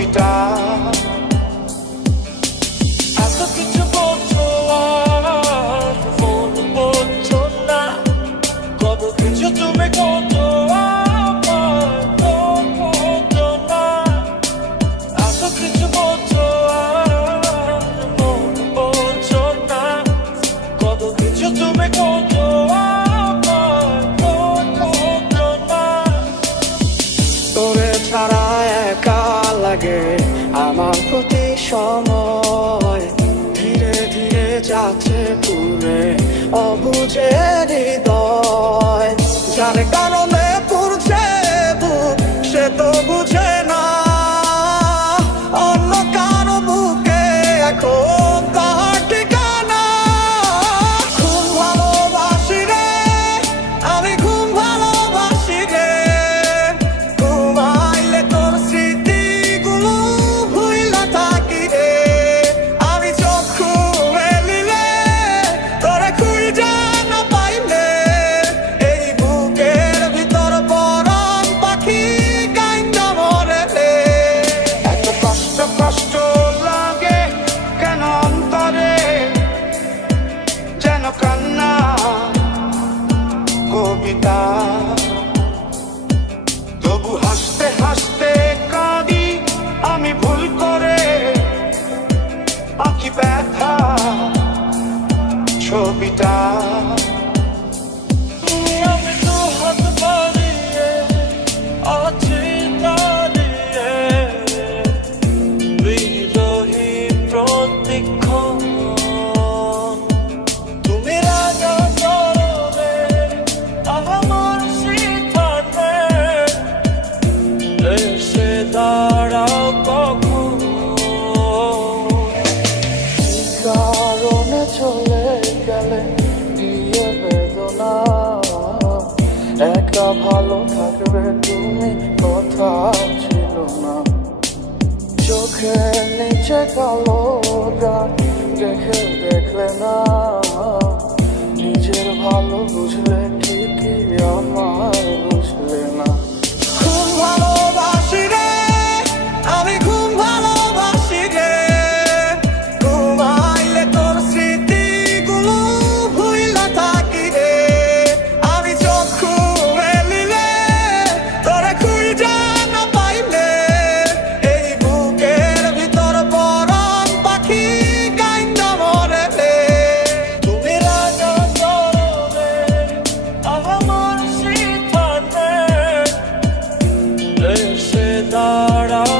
ছবিটা। এত কিছু বলছো আর ফোন বলছো না, কত কিছু তুমি করছো আমার বলছো না। এত কিছু বলছো আর ফোন বলছো না, কত কিছু তুমি করছো আমার বলছো না। তোরে ছাড়া একা লাগে আমার প্রতি সময়, ধীরে ধীরে যাচ্ছে পুরে অবুঝে হৃদয়। যার কারণে পুরছে বুক সে তো বুঝে না, অন্য কারো বুকে এখন তার ঠিকানা। খুব ভালোবাসি রে আমি, খুব ভালোবাসি রে, ঘুমাইলে তোর স্মৃতিগুলো ভুইলা থাকি রে। আমি চক্ষু মেলিলে তোরে খুঁজা না পাইলে, এই বুকের ভিতর পরাণ পাখি কাইন্দা মরে রে। এত কষ্ট কষ্ট লাগে কেন অন্তরে, যেন কান্না কবিতা। তবু হাসতে হাসতে কাঁদি আমি ভুল করে, আঁকি ব্যথা ছবিটা। আমি তো হাত বাড়িয়ে আছি দাঁড়িয়ে, বিরোহী প্রতিক্ষণ। তুমি রাজা চরণে আমার সিদ্ধান্তে এসে দাঁড়াও কখন। কি কারণে চলে গেলে দিয়ে বেদনা, একা ভালো থাকবে তুমি কথা ছিল না। চোখের নিচে কালো দাগ দেখে দেখলে না, নিজের ভালো বুঝলে ঠিকই আমার বুঝলে না। খুব ভালোবাসি রে আমি, খুব ভালোবাসি রে, ঘুমাইলে তোর স্মৃতিগুলো ভুইলা থাকি রে। আমি চক্ষু মেলিলে তোরে খুঁজা না পাইলে, এই বুকের ভিতর পরাণ পাখি কাইন্দা মরে রে। তুমি রাজা চরণে আমার সিদ্ধান্তে এসে দাঁড়াও